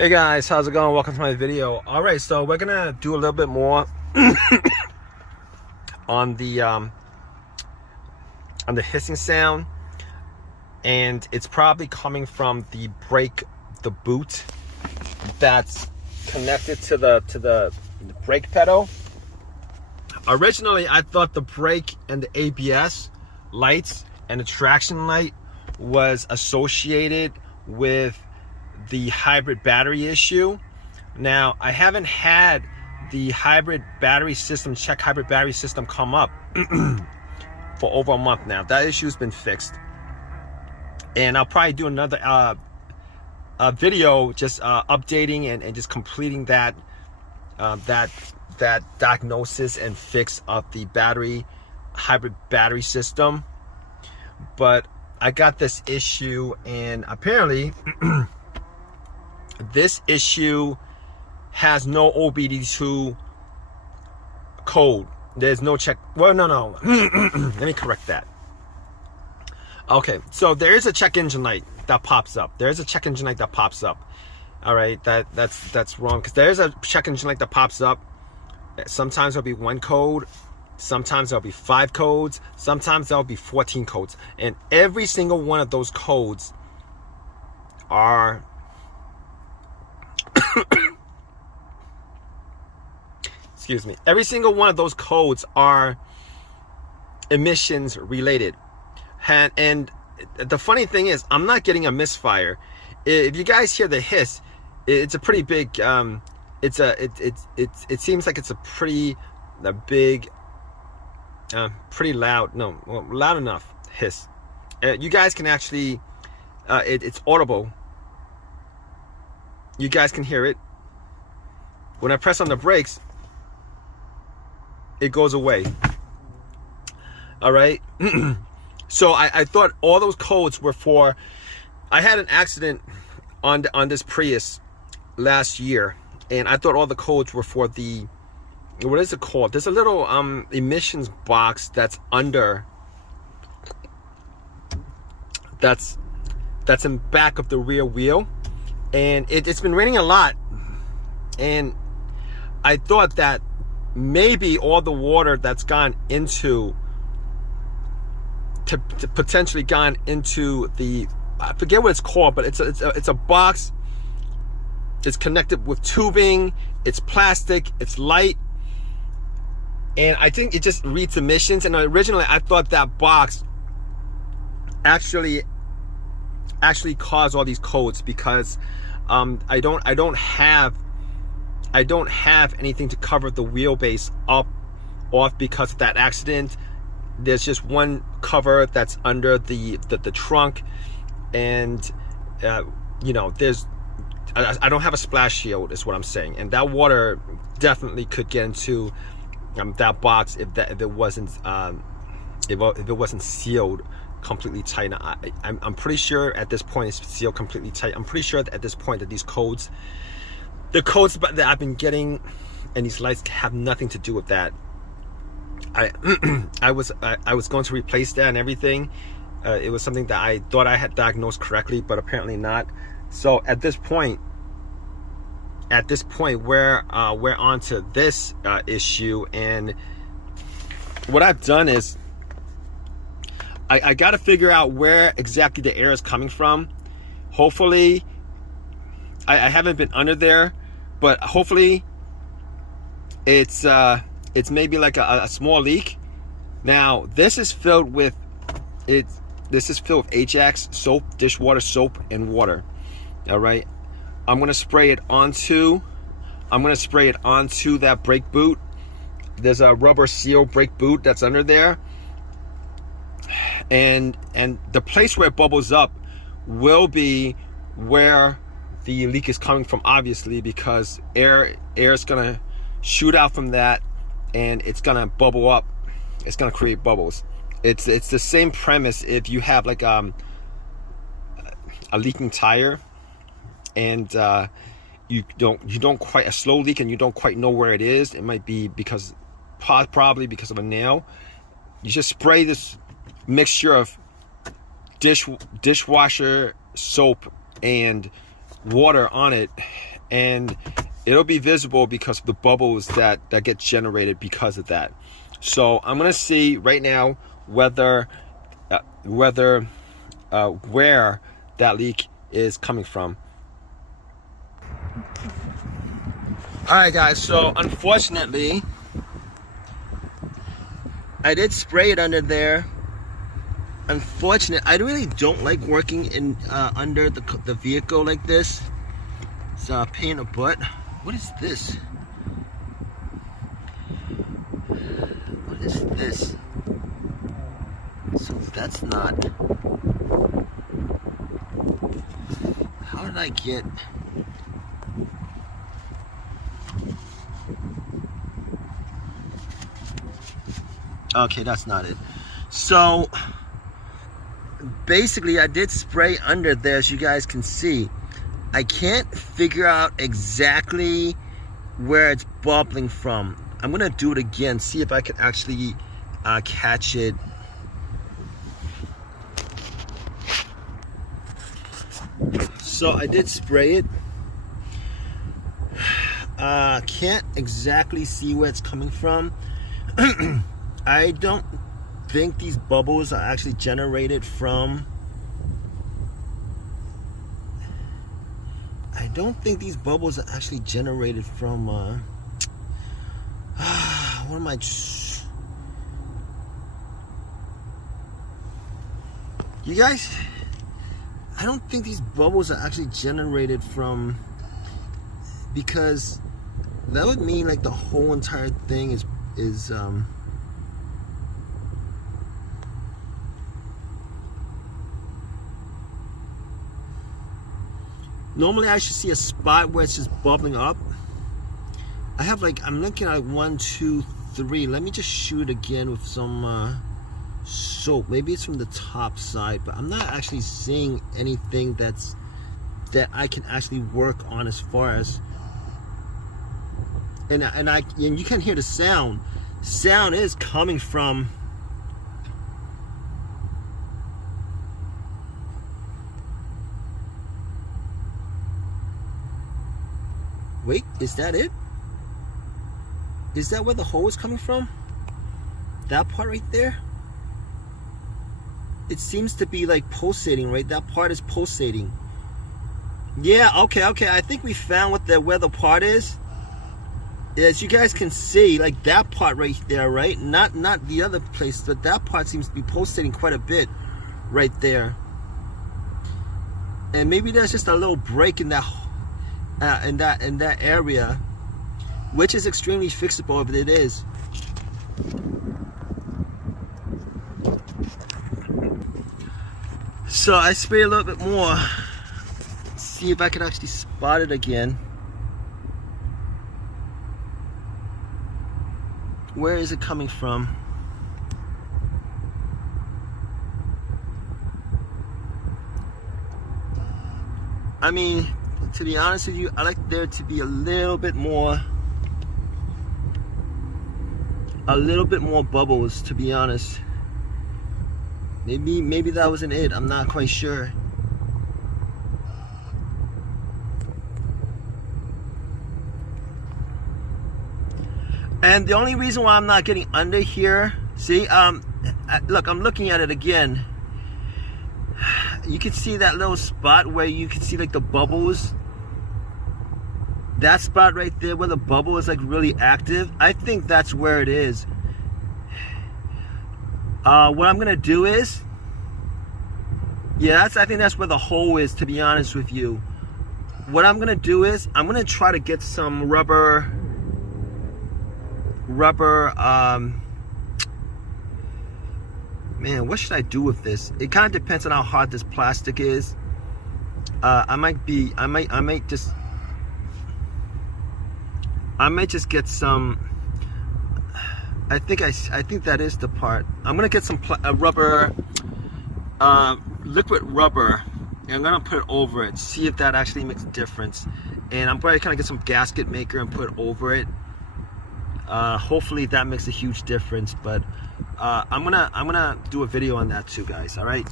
Hey guys, how's it going? Welcome to my video. All right, so we're gonna do a little bit more on the hissing sound, and it's probably coming from the boot that's connected to the brake pedal. Originally, I thought the brake and the ABS lights and the traction light was associated with the hybrid battery issue. Now, I haven't had the hybrid battery system come up for over a month now. That issue's been fixed, and I'll probably do another video just updating and just completing that diagnosis and fix of the hybrid battery system. But I got this issue, and apparently this issue has no OBD2 code. There's no check. Well, no. Let me correct that. Okay, so there is a check engine light that pops up. All right, that's wrong, because there's a check engine light that pops up. Sometimes there'll be one code. Sometimes there'll be 5 codes. Sometimes there'll be 14 codes. And every single one of those codes are excuse me. Every single one of those codes are emissions related. And the funny thing is, I'm not getting a misfire. If you guys hear the hiss, it's a pretty big it seems like it's a pretty big pretty loud, loud enough hiss. You guys can actually it's audible. You guys can hear it. When I press on the brakes, it goes away. All right. So I thought all those codes were for. I had an accident on this Prius last year, and I thought all the codes were for the, what is it called? There's a little emissions box that's under. That's in back of the rear wheel. And it's been raining a lot, and I thought that maybe all the water that's gone into to potentially gone into the, I forget what it's called, but it's a box. It's connected with tubing. It's plastic. It's light, and I think it just reads emissions. And originally, I thought that box actually caused all these codes, because I don't have anything to cover the wheelbase off because of that accident. There's just one cover that's under the trunk, and there's I don't have a splash shield, is what I'm saying, and that water definitely could get into that box if it wasn't sealed completely tight. Now, I'm pretty sure at this point it's sealed completely tight. I'm pretty sure that at this point that the codes that I've been getting and these lights have nothing to do with that. I was going to replace that and everything. It was something that I thought I had diagnosed correctly, but apparently not. So at this point we're on to this issue, and what I've done is I got to figure out where exactly the air is coming from. Hopefully, I haven't been under there, but hopefully it's maybe like a small leak. Now this is filled with Ajax soap, dishwater soap, and water. All right, I'm gonna spray it onto that brake boot. There's a rubber seal brake boot that's under there. And the place where it bubbles up will be where the leak is coming from, obviously, because air is gonna shoot out from that, and it's gonna bubble up. It's gonna create bubbles. It's the same premise if you have like a leaking tire, and you don't quite, a slow leak, and you don't quite know where it is. It might be probably because of a nail. You just spray this mixture of dishwasher soap and water on it, and it'll be visible because of the bubbles that get generated because of that. So I'm gonna see right now where that leak is coming from. All right, guys, so unfortunately I did spray it under there. Unfortunate, I really don't like working in under the vehicle like this. It's a pain in the butt. What is this? What is this? So that's not. How did I get? Okay, that's not it. So basically I did spray under there, as you guys can see. I can't figure out exactly where it's bubbling from. I'm gonna do it again, see if I can actually catch it. So I did spray it. Can't exactly see where it's coming from. I don't think these bubbles are actually generated from. I don't think these bubbles are actually generated from. What am I? You guys, I don't think these bubbles are actually generated from, because that would mean like the whole entire thing is normally I should see a spot where it's just bubbling up. I have like, I'm looking at 1, 2, 3. Let me just shoot again with some soap. Maybe it's from the top side, but I'm not actually seeing anything that I can actually work on as far as. And you can hear the sound. Sound is coming from. Wait, is that it? Is that where the hole is coming from? That part right there? It seems to be like pulsating, right? That part is pulsating. Yeah, okay. I think we found where the part is. As you guys can see, like that part right there, right? Not the other place, but that part seems to be pulsating quite a bit right there. And maybe there's just a little break in that area, which is extremely fixable if it is. So I spray a little bit more, see if I can actually spot it again. Where is it coming from? I mean, to be honest with you, I like there to be a little bit more bubbles, to be honest. Maybe that wasn't it. I'm not quite sure. And the only reason why I'm not getting under here, see, look, I'm looking at it again. You can see that little spot where you can see like the bubbles. That spot right there where the bubble is like really active. I think that's where it is. What I'm gonna do is, I think that's where the hole is, to be honest with you. What I'm gonna do is, I'm gonna try to get some rubber, man, what should I do with this? It kind of depends on how hard this plastic is. I might just get some. I think that is the part. I'm gonna get some rubber, liquid rubber, and I'm gonna put it over it. See if that actually makes a difference. And I'm probably gonna get some gasket maker and put it over it. Hopefully that makes a huge difference. But I'm gonna do a video on that too, guys. All right.